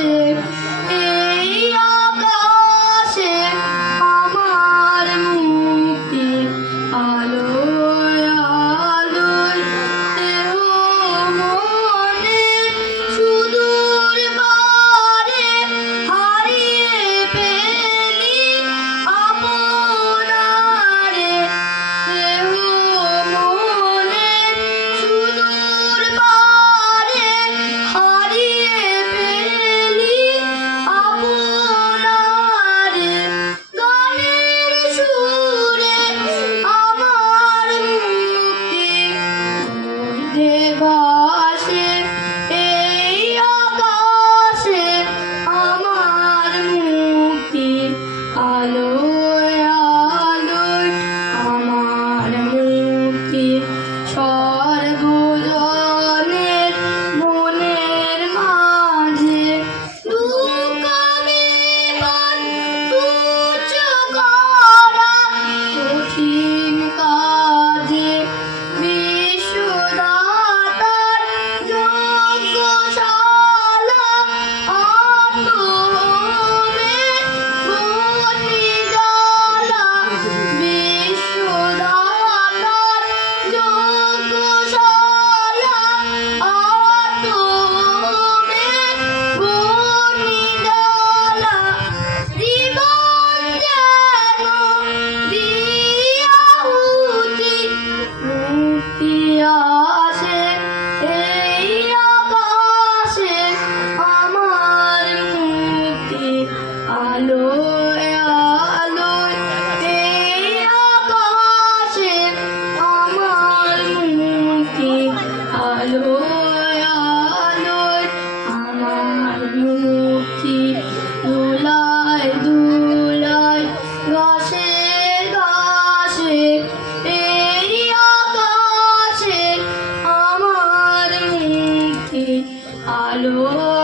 আকাশে এই আকাশে আমার মুক্তি আলোয় আলোয় দেহ মনে সুদূর পারে হারিয়ে পেলি আপনারে দেহ মনে সুদূর পারে হারিয়ে পেলি আপনারে গানের সুরে আমার মুক্তি ভাসে এই আকাশে আমার মুক্তি আলোয় আলোয় আমার মুক্তি সর্বজনের মনের মাঝে দুঃখ বিপদ তুচ্ছ করা কঠিন কাজে বিশ্বদাতার যজ্ঞশালা আত্মহোমে বলিদালা বিশ্বদাতার যজ্ঞশালা আত্মহোমে বলিদালা জীবন যেন দিয়াহুতি মুক্তি আসে এই আকাশে আমার মুক্তি আলোয় আলোয় এই আকাশে আমার মুক্তি আলোয় আলোয় আমার মুক্তি দুলায় দুলায় ঘাসে ঘাসে এই আকাশে আমার মুক্তি আলো